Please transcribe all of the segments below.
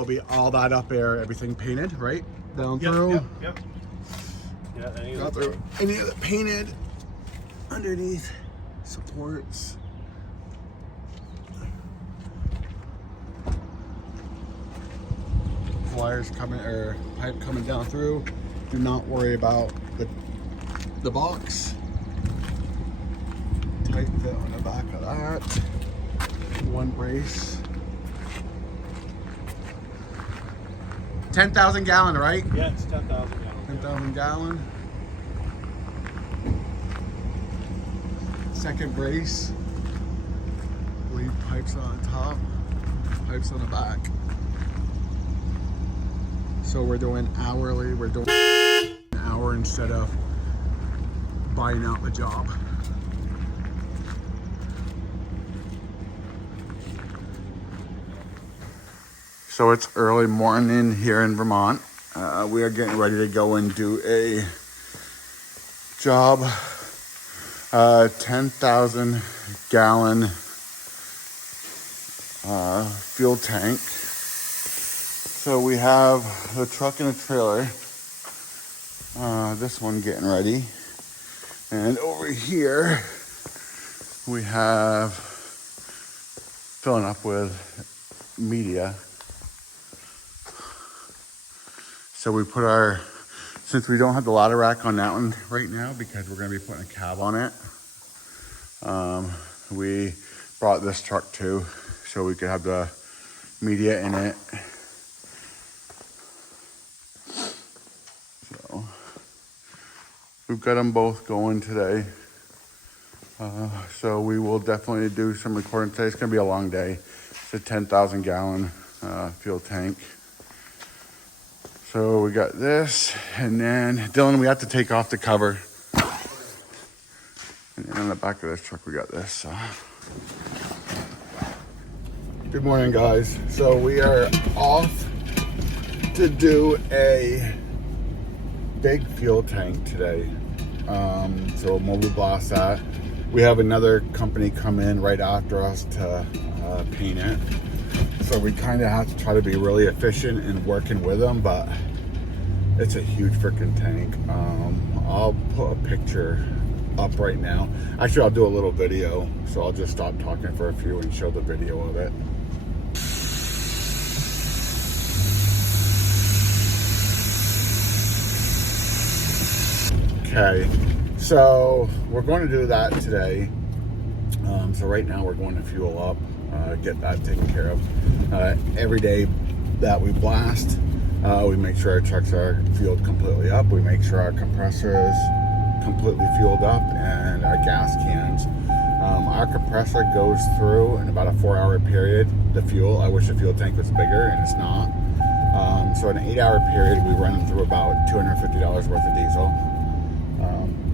will be all that up there, everything painted, right? Down through. Yep. Yeah, Any of it painted underneath supports. Wires coming, or pipe coming down through. Do not worry about the box. Tight fit on the back of that. One brace. 10,000 gallon, right? Yeah, it's 10,000 gallon. 10,000 gallon. Second brace. Lead pipes on top, pipes on the back. So we're doing hourly, we're doing an hour instead of buying out the job. So it's early morning here in Vermont. We are getting ready to go and do a job, 10,000 gallon fuel tank. So we have the truck and a trailer, this one getting ready. And over here, we have filling up with media. So we put our, since we don't have the ladder rack on that one right now because we're gonna be putting a cab on it, we brought this truck too so we could have the media in it. So we've got them both going today. So we will definitely do some recording today. It's gonna be a long day. It's a 10,000 gallon fuel tank. So we got this, and then Dylan, we have to take off the cover. And then on the back of this truck, we got this. So. Good morning, guys. So we are off to do a big fuel tank today. So we'll blast that. We have another company come in right after us to paint it. So we kind of have to try to be really efficient in working with them, but it's a huge freaking tank. I'll put a picture up right now. Actually, I'll do a little video, so I'll just stop talking for a few and show the video of it. Okay, so we're going to do that today. So right now we're going to fuel up, get that taken care of. Every day that we blast, we make sure our trucks are fueled completely up. We make sure our compressor is completely fueled up and our gas cans. Our compressor goes through in about a 4-hour period, the fuel. I wish the fuel tank was bigger, and it's not. So in an 8-hour period, we run them through about $250 worth of diesel.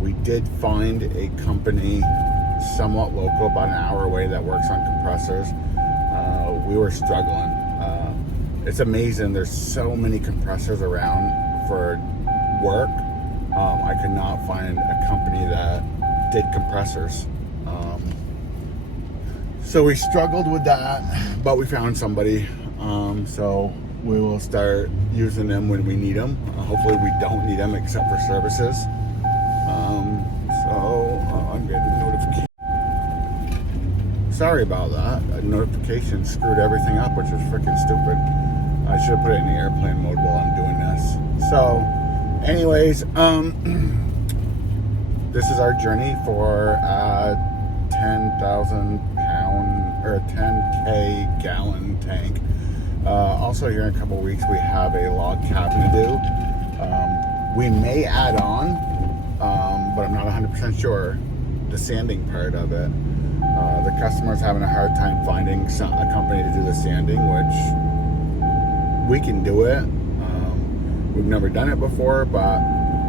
We did find a company somewhat local, about an hour away, that works on compressors. We were struggling. It's amazing. There's so many compressors around for work. I could not find a company that did compressors. So we struggled with that, but we found somebody. So we will start using them when we need them. Hopefully we don't need them except for services. I'm getting a notification. Sorry about that. A notification screwed everything up, which is freaking stupid. I should have put it in the airplane mode while I'm doing this. So, anyways, this is our journey for a 10,000 pound or 10K gallon tank. Also, here in a couple weeks, we have a log cabin to do. We may add on, but I'm not 100% sure, the sanding part of it. The customer's having a hard time finding a company to do the sanding, which we can do it. We've never done it before, but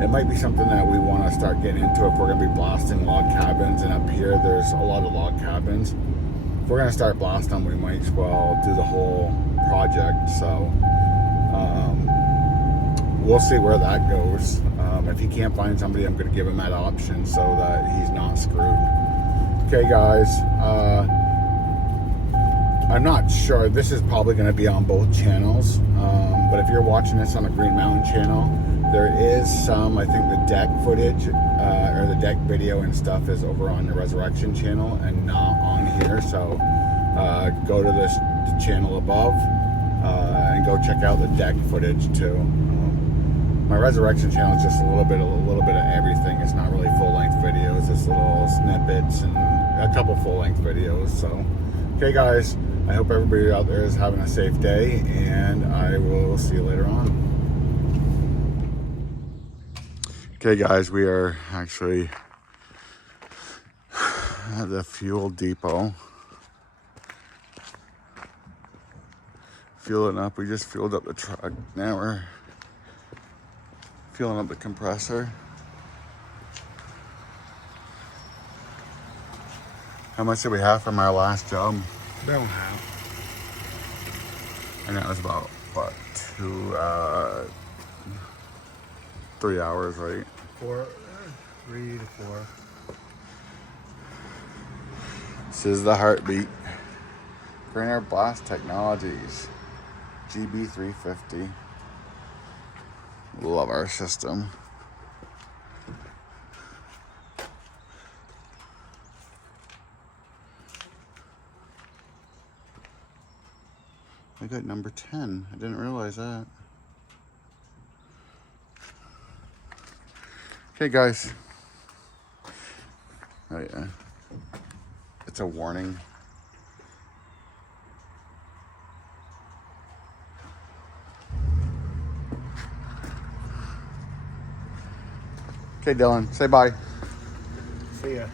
it might be something that we want to start getting into if we're going to be blasting log cabins. And up here, there's a lot of log cabins. If we're going to start blasting them, we might as well do the whole project. So we'll see where that goes. If he can't find somebody, I'm going to give him that option so that he's not screwed. Okay, guys. I'm not sure. This is probably going to be on both channels. But if you're watching this on the Green Mountain channel, there is some, I think the deck footage or the deck video and stuff is over on the Resurrection channel and not on here. So go to this channel above and go check out the deck footage too. My Resurrection channel is just a little bit of everything. It's not really full-length videos. It's little snippets and a couple full-length videos. So, okay, guys. I hope everybody out there is having a safe day, and I will see you later on. Okay, guys, we are actually at the fuel depot. Fueling up. We just fueled up the truck. Now we're fueling up the compressor. How much did we have from our last job? About half. And that was about, what, 3 hours, right? 3 to 4. This is the heartbeat. Green Air Blast Technologies. GB350. Love our system. I got number 10. I didn't realize that. Okay, guys. Oh, yeah. It's a warning. Okay, Dylan, say bye. See ya.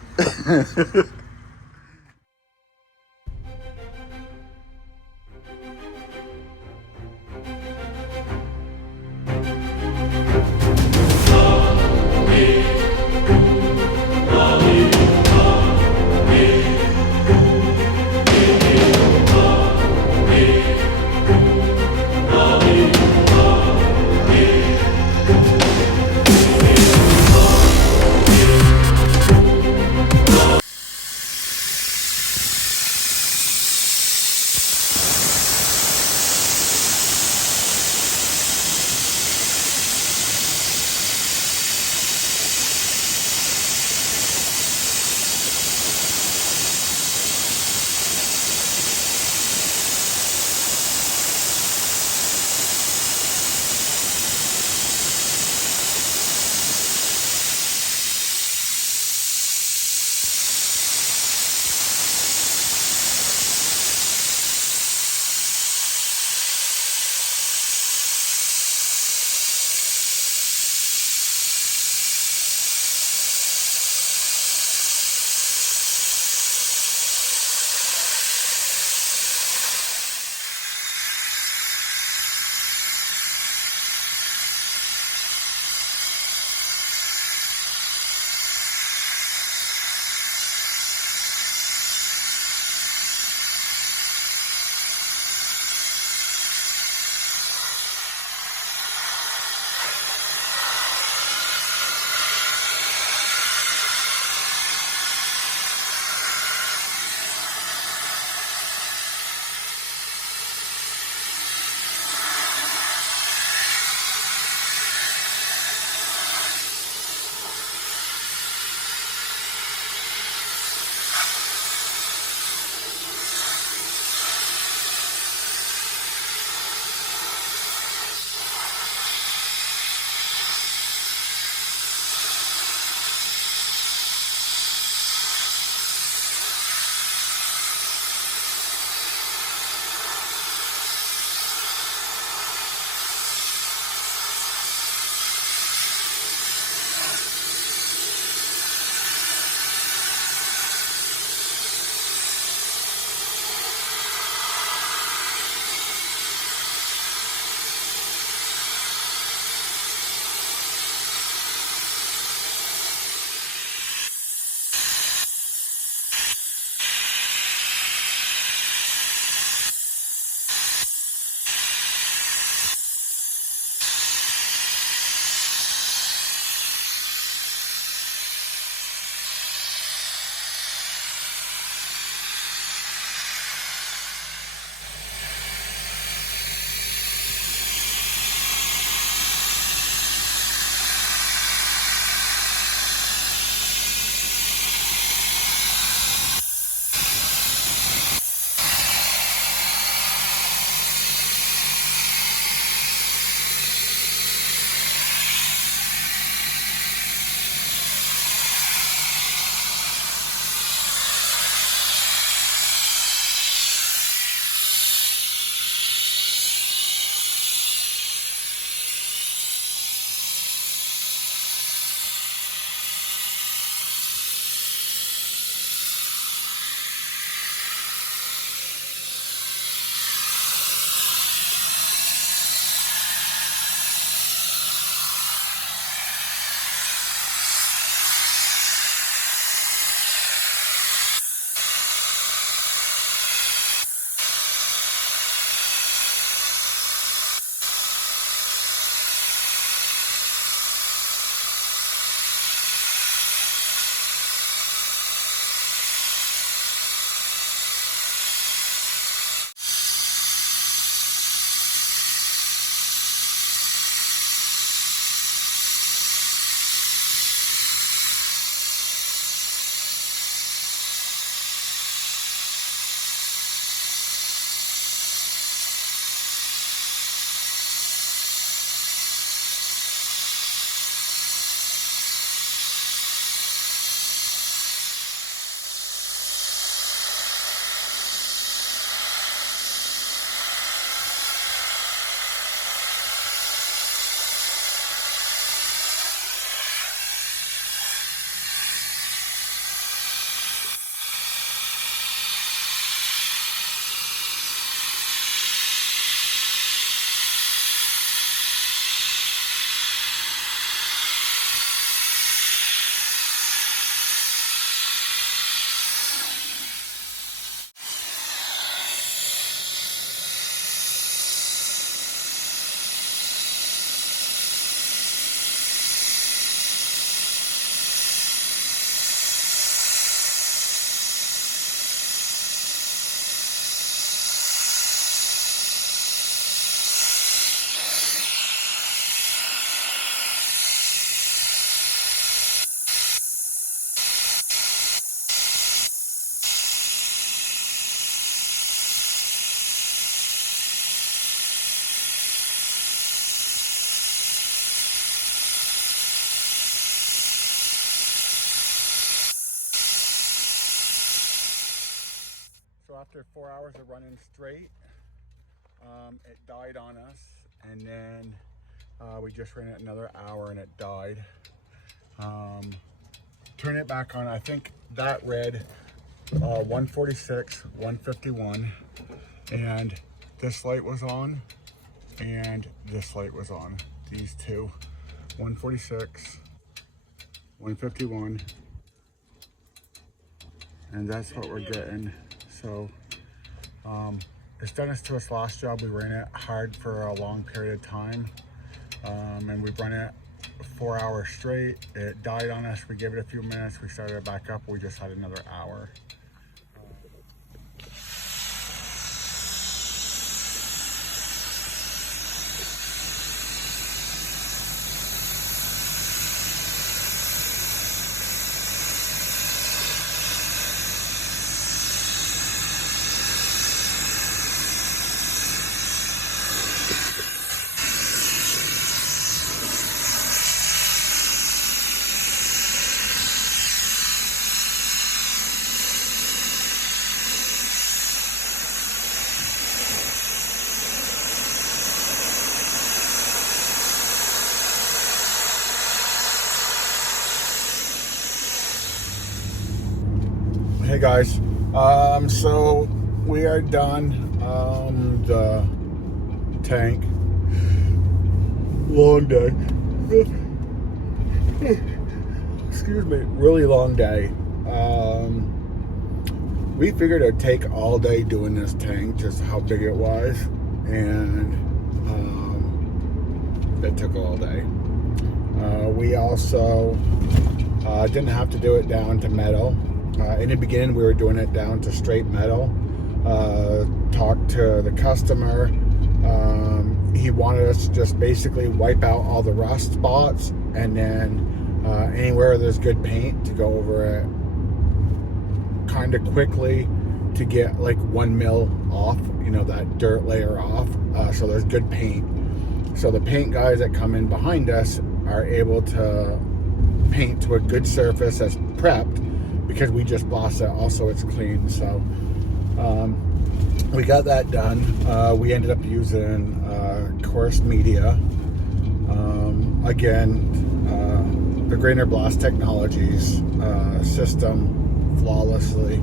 So after 4 hours of running straight, it died on us, and then we just ran it another hour and it died. Turn it back on. I think that read 146, 151, and this light was on, and this light was on. These two, 146, 151, and that's what we're getting. So it's done this to us last job. We ran it hard for a long period of time, and we've run it 4 hours straight. It died on us. We gave it a few minutes. We started it back up. We just had another hour. Hey guys, so we are done. The tank, long day. Excuse me, really long day. We figured it'd take all day doing this tank, just how big it was, and it took all day. We also didn't have to do it down to metal. In the beginning, we were doing it down to straight metal. Talked to the customer. He wanted us to just basically wipe out all the rust spots, and then anywhere there's good paint to go over it kind of quickly to get like 1 mil off, you know, that dirt layer off. So there's good paint. So the paint guys that come in behind us are able to paint to a good surface that's prepped, because we just blasted it. Also, it's clean. So we got that done. We ended up using coarse media. Again, the Grainer Blast Technologies system flawlessly.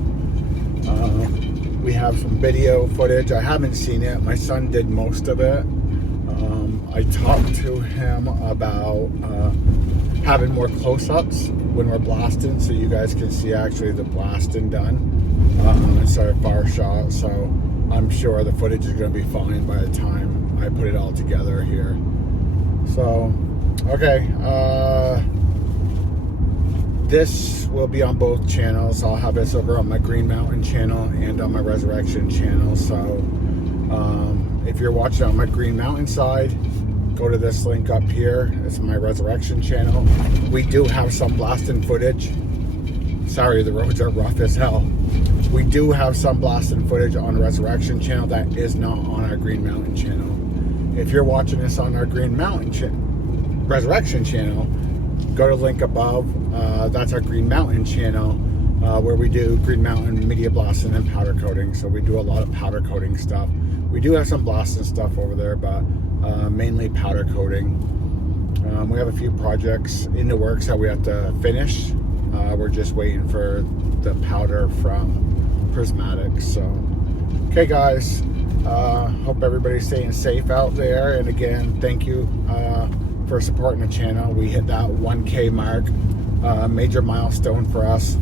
We have some video footage. I haven't seen it. My son did most of it. I talked to him about having more close-ups when we're blasting, so you guys can see actually the blasting done instead of far shot. So I'm sure the footage is going to be fine by the time I put it all together here. So okay, this will be on both channels. I'll have this over on my Green Mountain channel and on my Resurrection channel. So if you're watching on my Green Mountain side, go to this link up here. It's my Resurrection channel. We do have some blasting footage. Sorry, the roads are rough as hell. We do have some blasting footage on Resurrection channel that is not on our Green Mountain channel. If you're watching this on our Green Mountain Resurrection channel, go to the link above. That's our Green Mountain channel, where we do Green Mountain media blasting and powder coating. So we do a lot of powder coating stuff. We do have some blasting stuff over there, but mainly powder coating. We have a few projects in the works that we have to finish. We're just waiting for the powder from Prismatics. So, okay guys, hope everybody's staying safe out there. And again, thank you for supporting the channel. We hit that 1K mark, major milestone for us.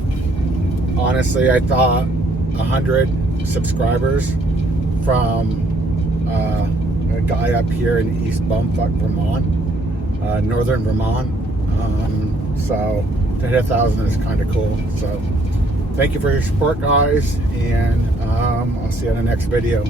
Honestly, I thought 100 subscribers from a guy up here in East Bumfuck, Vermont, northern Vermont. So to hit 1,000 is kind of cool. So thank you for your support, guys, and I'll see you on the next video.